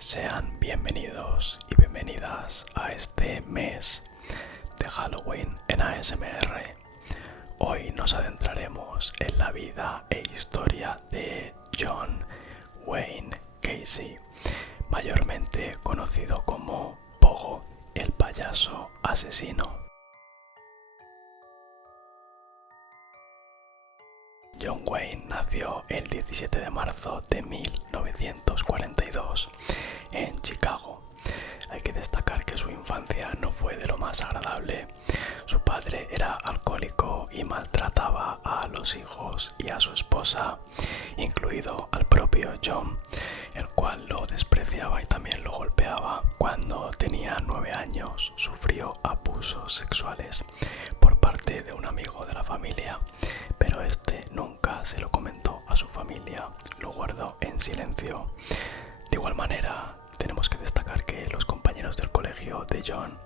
Sean bienvenidos y bienvenidas a este mes de Halloween en ASMR. Hoy nos adentraremos en la vida e historia de John Wayne Gacy, mayormente conocido como Pogo, el payaso asesino. John Wayne nació el 17 de marzo de 1942 en Chicago. Hay que destacar que su infancia no fue de lo más agradable. Su padre era alcohólico y maltrataba a los hijos y a su esposa, incluido al propio John, el cual lo despreciaba y también lo golpeaba. Cuando tenía 9 años, sufrió abusos sexuales por parte de un amigo de la familia, pero este nunca se lo comentó a su familia, lo guardó en silencio. De igual manera, tenemos que destacar que los compañeros del colegio de John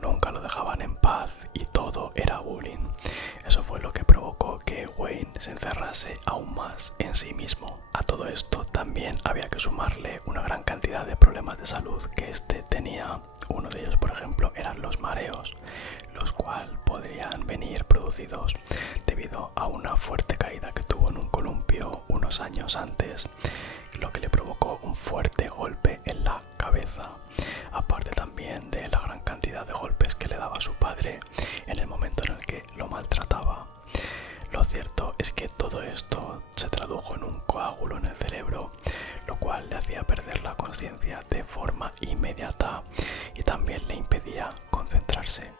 nunca lo dejaban en paz y todo era bullying. Eso fue lo que provocó que Wayne se encerrase aún más en sí mismo. A todo esto también había que sumarle una gran cantidad de problemas de salud que este tenía. Uno de ellos, por ejemplo, eran los mareos, los cuales podrían venir producidos debido a una fuerte caída que tuvo en un columpio unos años antes, lo que le provocó un fuerte golpe en la cabeza, aparte también de la gran cantidad de golpes que le daba su padre en el momento en el que lo maltrataba. Lo cierto es que todo esto se tradujo en un coágulo en el cerebro, lo cual le hacía perder la conciencia de forma inmediata y también le impedía concentrarse.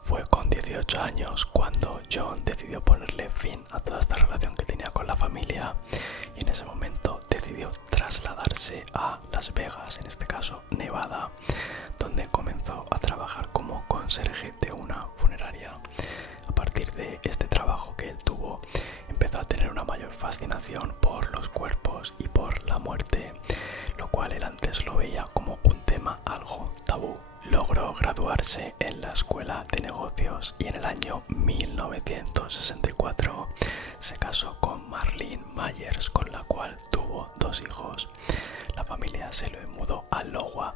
Fue con 18 años cuando John decidió ponerle fin a toda esta relación que tenía con la familia y en ese momento decidió trasladarse a Las Vegas, en este caso Nevada, donde comenzó a trabajar como conserje de una funeraria. A partir de este trabajo que él tuvo, empezó a tener una mayor fascinación por los cuerpos y por la muerte, lo cual él antes lo veía como un tema algo tabú. Logró graduarse en la Escuela de Negocios y en el año 1964 se casó con Marlene Myers, con la cual tuvo 2 hijos. La familia se lo mudó a Iowa,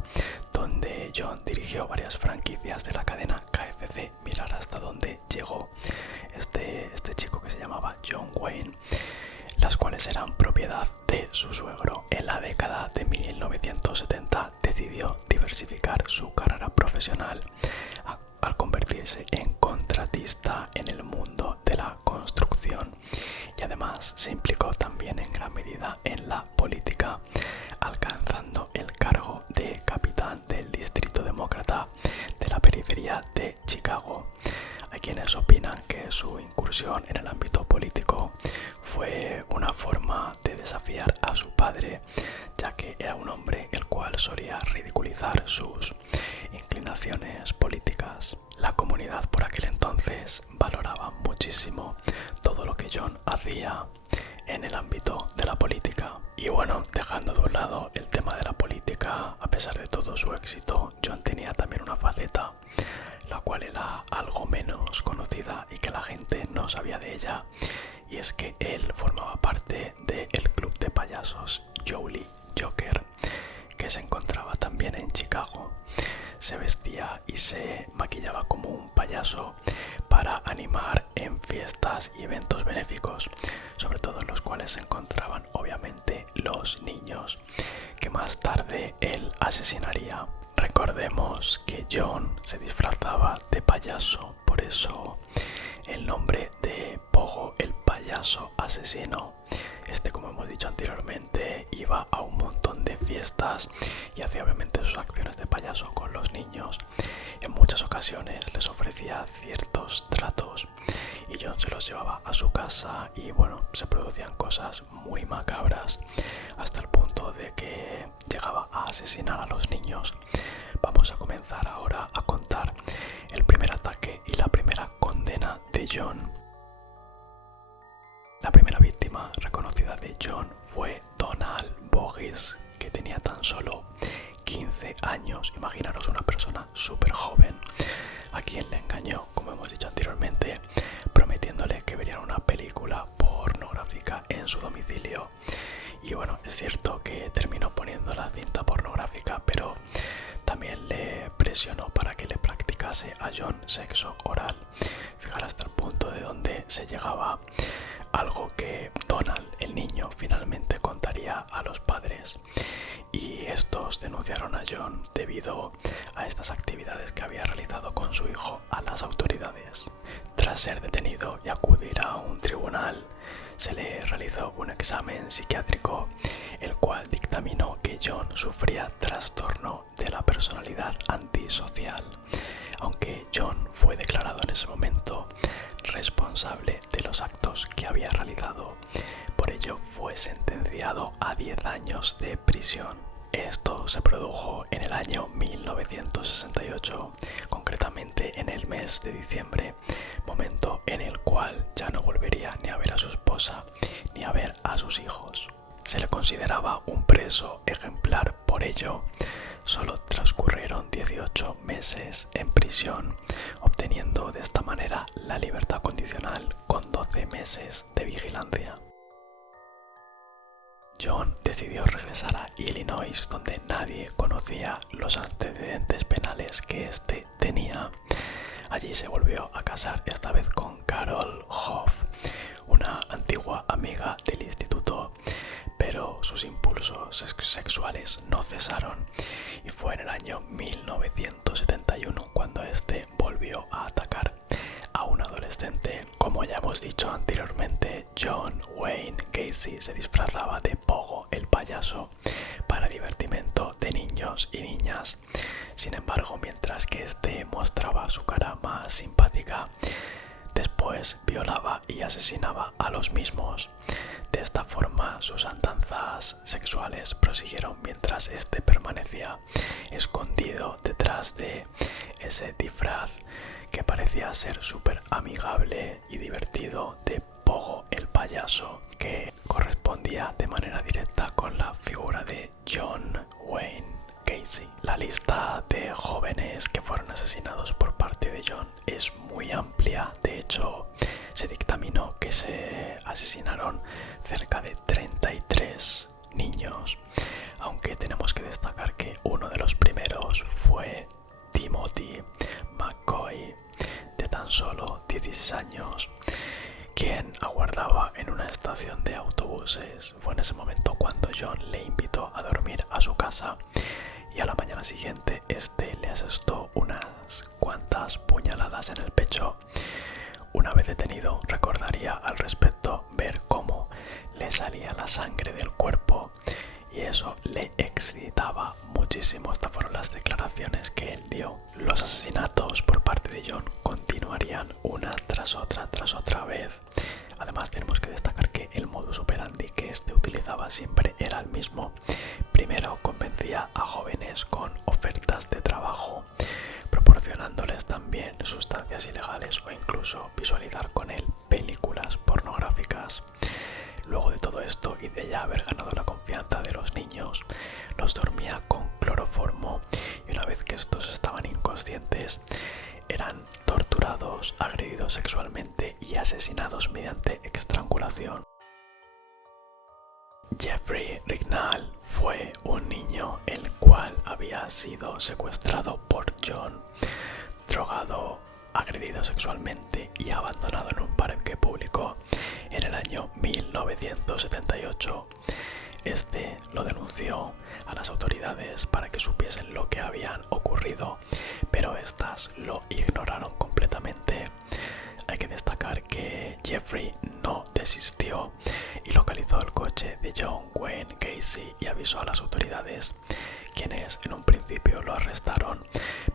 donde John dirigió varias franquicias de la cadena KFC. Mirar hasta dónde llegó este chico que se llamaba John Wayne, las cuales eran propiedad de su suegro. En la década de 1970 decidió diversificar su carrera profesional al convertirse en contratista en el mundo de la construcción y además se implicó también en gran medida en la política, alcanzando el cargo de capitán del Distrito Demócrata de la periferia de Chicago. Hay quienes opinan que su incursión en el ámbito político fue una forma de desafiar a su padre, ya que era un hombre el cual solía ridiculizar sus inclinaciones políticas. La comunidad por aquel entonces valoraba muchísimo todo lo que John hacía en el ámbito de la política. Y bueno, dejando de un lado el tema de la política, a pesar de todo su éxito, John tenía también una faceta la cual era algo menos conocida y que la gente no sabía de ella, y es que él formaba parte del club de payasos Jolly Joker, que se encontraba también en Chicago. Se vestía y se maquillaba como un payaso para animar en fiestas y eventos benéficos, sobre todo en los cuales se encontraban obviamente los niños, que más tarde él asesinaría. Recordemos que John se disfrazaba de payaso, por eso el nombre de Pogo, el payaso asesino. Como hemos dicho anteriormente, iba a un montón de fiestas y hacía obviamente sus acciones de payaso con los niños. En muchas ocasiones les ofrecía ciertos tratos y John se los llevaba a su casa y bueno, se producían cosas muy macabras hasta el punto de que llegaba a asesinar a los niños. Vamos a comenzar ahora a contar el primer ataque y la primera condena de John. La primera víctima reconocida de John fue Donald Boggis, que tenía tan solo 15 años. Imaginaros una persona súper joven a quien le engañó, como hemos dicho anteriormente, prometiéndole que verían una película pornográfica en su domicilio. Y bueno, es cierto que terminó por practicase a John sexo oral. Fijar hasta el punto de donde se llegaba, algo que Donald, el niño, finalmente contaría a los padres. Y estos denunciaron a John debido a estas actividades que había realizado con su hijo a las autoridades. Tras ser detenido y acudir a un tribunal, se le realizó un examen psiquiátrico, el cual dictaminó que John sufría trastorno de la personalidad antisocial, aunque John fue declarado en ese momento responsable de los actos que había realizado. Por ello fue sentenciado a 10 años de prisión. Esto se produjo en el año 1968, concretamente en el mes de diciembre, momento en el cual ya no volvería ni a ver a su esposa ni a ver a sus hijos. Se le consideraba un preso ejemplar, por ello solo transcurrieron 18 meses en prisión, obteniendo de esta manera la libertad condicional con 12 meses de vigilancia. John decidió regresar a Illinois, donde nadie conocía los antecedentes penales que éste tenía. Allí se volvió a casar, esta vez con Carol Hoff, una antigua amiga del instituto, pero sus impulsos sexuales no cesaron y fue en el año 1971 cuando este volvió a atacar a un adolescente. Como ya hemos dicho anteriormente, John Wayne Gacy se disfrazaba de Pogo el payaso para divertimento de niños y niñas. Sin embargo, mientras que este mostraba su cara más simpática, después violaba y asesinaba a los mismos. De esta forma, sus andanzas sexuales prosiguieron mientras este permanecía escondido detrás de ese disfraz que parecía ser súper amigable y divertido de Pogo el payaso, que correspondía de manera directa con la figura de John Wayne Gacy. La lista de jóvenes que fueron asesinados por parte de John es muy amplia. De hecho, se dictaminó que se asesinaron cerca de 33 niños, aunque tenemos que destacar que uno de los primeros fue Timothy McCoy, de tan solo 16 años, quien aguardaba en una estación de autobuses. Fue en ese momento cuando John le invitó a dormir a su casa y a la mañana siguiente este le asestó unas cuantas puñaladas en el pecho. Una vez detenido, recordaría al respecto ver cómo le salía la sangre del cuerpo y eso le excitaba muchísimo. Estas fueron las declaraciones que él dio. Los asesinatos por parte de John continuarían una tras otra vez. Además, tenemos que destacar que el modus operandi que este utilizaba siempre era el mismo. Primero convencía a jóvenes con ofertas de trabajo, proporcionándoles también sustancias ilegales o incluso visualizar con él películas pornográficas. Luego de todo esto y de ya haber ganado la confianza de los niños, los dormía con cloroformo y una vez que estos estaban inconscientes, eran torturados, agredidos sexualmente y asesinados mediante estrangulación. Jeffrey Rignall fue un niño el cual había sido secuestrado por John, drogado, agredido sexualmente y abandonado en un parque público en el año 1978. Este lo denunció a las autoridades para que supiesen lo que habían ocurrido, pero estas lo ignoraron completamente. Hay que destacar que Jeffrey no desistió y localizó el coche de John Wayne Gacy y avisó a las autoridades, quienes en un principio lo arrestaron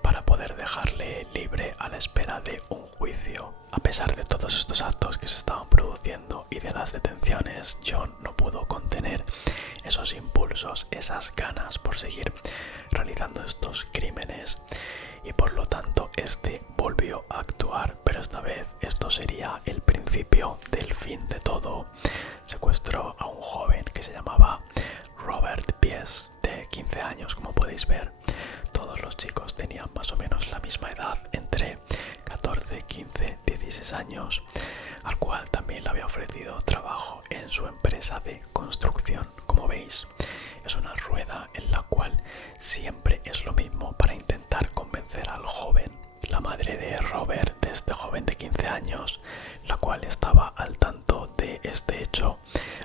para poder dejarle libre a la espera de un juicio. A pesar de todos estos actos que se estaban produciendo y de las detenciones, John no pudo contener esos impulsos, esas ganas por seguir realizando estos crímenes y por lo tanto este volvió a actuar, pero esta vez esto sería el principio del fin de todo. Secuestró a un joven que se llamaba Robert Piest, de 15 años, como podéis ver. Todos los chicos tenían más o menos la misma edad, entre 14, 15, 16 años, al cual también le había ofrecido trabajo en su empresa de construcción. Como veis, es una rueda en la cual siempre es lo mismo para intentar convencer al joven. La madre de Robert, de este joven de 15 años, la cual estaba al tanto de este hecho,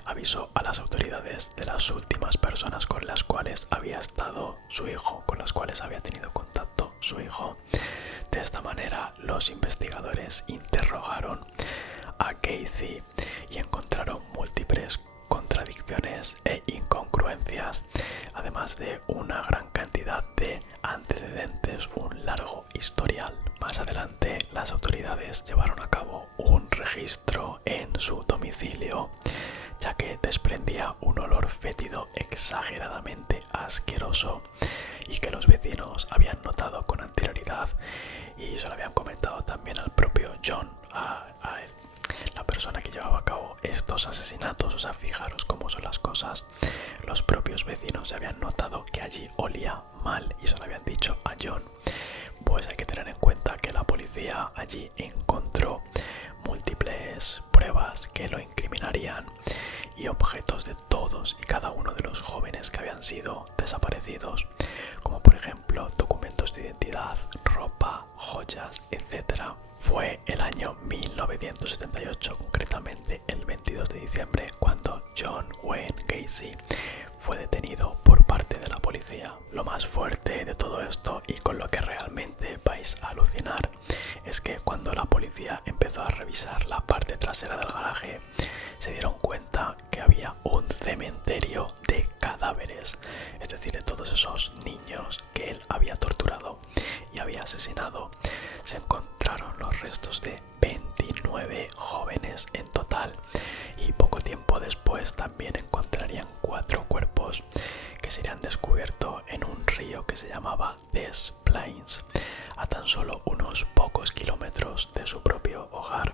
avisó a las autoridades de las últimas personas con las cuales había estado su hijo, con las cuales había tenido contacto su hijo. De esta manera, los investigadores interrogaron a Casey y encontraron múltiples contradicciones e incongruencias, además de una gran cantidad de antecedentes, un largo historial. Más adelante, las autoridades llevaron a cabo un registro en su domicilio, ya que desprendía un olor fétido exageradamente asqueroso y que los vecinos habían notado con anterioridad y se lo habían comentado también al propio John, a la persona que llevaba a cabo estos asesinatos. O sea, fijaros cómo son las cosas. Los propios vecinos ya habían notado que allí olía mal y se lo habían dicho a John. Pues hay que tener en cuenta que la policía allí encontró múltiples pruebas que lo incriminarían y objetos de todos y cada uno de los jóvenes que habían sido desaparecidos, como por ejemplo documentos de identidad, ropa, joyas, etc. Fue el año 1978, concretamente el 22 de diciembre, cuando John Wayne Gacy fue detenido por parte de la policía. Lo más fuerte de todo esto, y con lo que realmente vais a alucinar, es que cuando la policía empezó a revisar la parte trasera del garaje, se dieron cuenta que había un cementerio de cadáveres, es decir, de todos esos niños que él había torturado y había asesinado. Se encontraron los restos de 29 jóvenes en total, y poco tiempo después también encontrarían 4 cuerpos que serían descubiertos en un río que se llamaba Des Plaines, a tan solo unos pocos kilómetros de su propio hogar.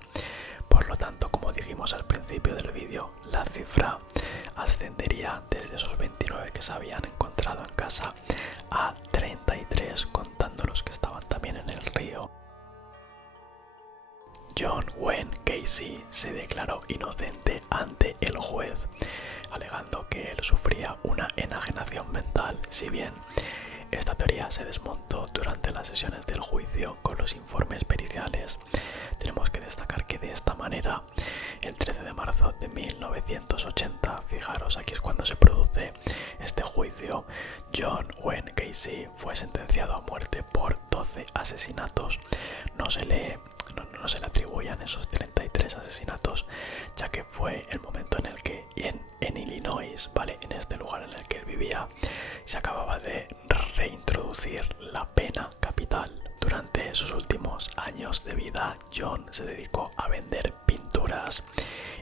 Por lo tanto, como dijimos al principio del vídeo, la cifra ascendería desde esos 29 que se habían encontrado en casa a 33, contando los que estaban también en el río. John Wayne Gacy se declaró inocente ante el juez, alegando que él sufría una enajenación mental. Si bien esta teoría se desmontó durante las sesiones del juicio con los informes periciales, tenemos que destacar que de esta manera, el 13 de marzo de 1980, fijaros, aquí es cuando se produce este juicio, John Wayne Gacy fue sentenciado a muerte por 12 asesinatos. No se le atribuían esos 33 asesinatos, ya que fue el momento en el que en Illinois, ¿vale?, en este lugar en el que él vivía, se acababa de reintroducir la pena capital. Durante sus últimos años de vida, John se dedicó a vender pinturas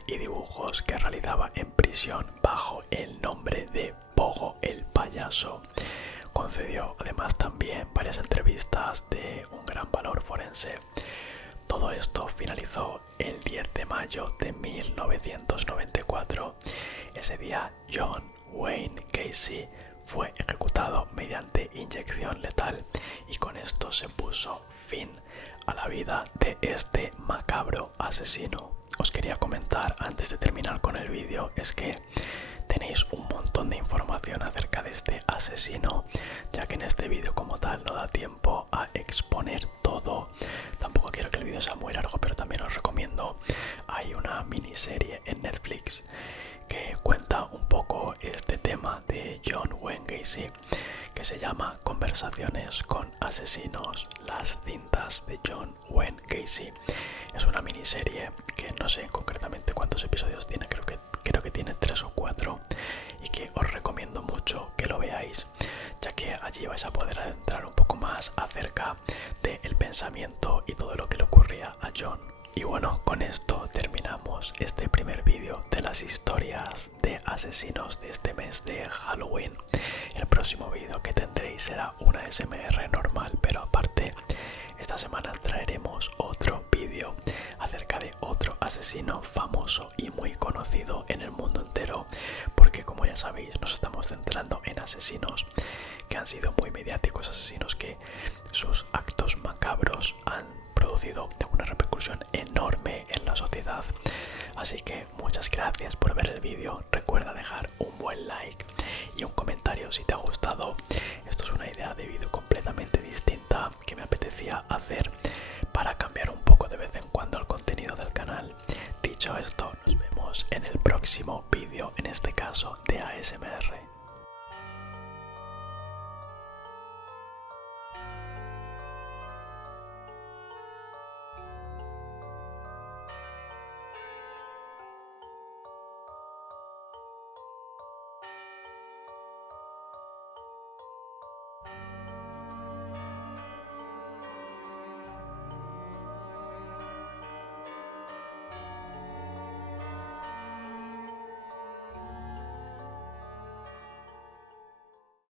y dibujos que realizaba en prisión bajo el nombre de Pogo el Payaso. Concedió además también varias entrevistas de un gran valor forense. Todo esto finalizó el 10 de mayo de 1994. Ese día, John Wayne Gacy fue ejecutado mediante inyección letal, y con esto se puso fin a la vida de este macabro asesino. Os quería comentar antes de terminar con el vídeo, es que tenéis un montón de información acerca de este asesino, ya que en este vídeo como tal no da tiempo a exponer todo. Tampoco quiero que el vídeo sea muy largo, pero también os recomiendo, hay una miniserie en Netflix que cuenta un poco este tema de John Wayne Gacy, que se llama Conversaciones con asesinos, las cintas de John Wayne Gacy. Es una miniserie que no sé concretamente cuántos episodios tiene, creo que tiene 3 o 4, y que os recomiendo mucho que lo veáis, ya que allí vais a poder adentrar un poco más acerca del pensamiento y todo lo que le ocurría a John. Y bueno, con esto terminamos este primer vídeo de las historias de asesinos de este mes de Halloween. El próximo vídeo que tendréis será una ASMR normal, pero aparte esta semana traeremos otro vídeo acerca de otro asesino famoso y muy conocido en el mundo entero, porque como ya sabéis nos estamos centrando en asesinos que han sido muy mediáticos, asesinos que sus actos macabros han producido una repercusión enorme en la sociedad. Así que muchas gracias por ver el vídeo, recuerda dejar un buen like y un comentario si te ha gustado. Esto es una idea de vídeo completamente distinta que me apetecía hacer, en el próximo vídeo, en este caso de ASMR.